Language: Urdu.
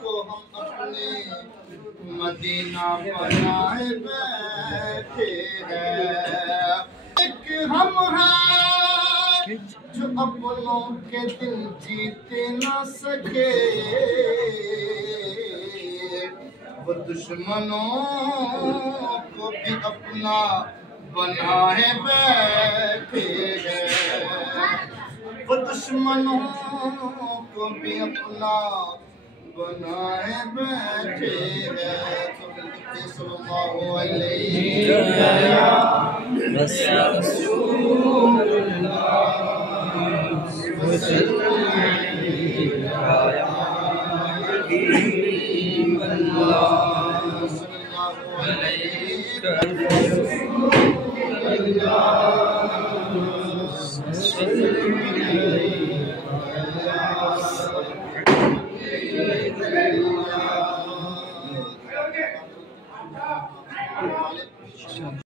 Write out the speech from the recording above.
کو ہم اپنے مدینہ بنائے بیٹھے ہیں، ایک ہم ہیں جو اپنوں کے دل جیتے نہ سکے، وہ دشمنوں کو بھی اپنا بنائے بیٹھے ہیں، وہ دشمنوں کو بھی اپنا بنائے بیٹھے ہیں۔ صلی اللہ علیہ رسول اللہ وسلم حبیب اللہ صلی اللہ علیہ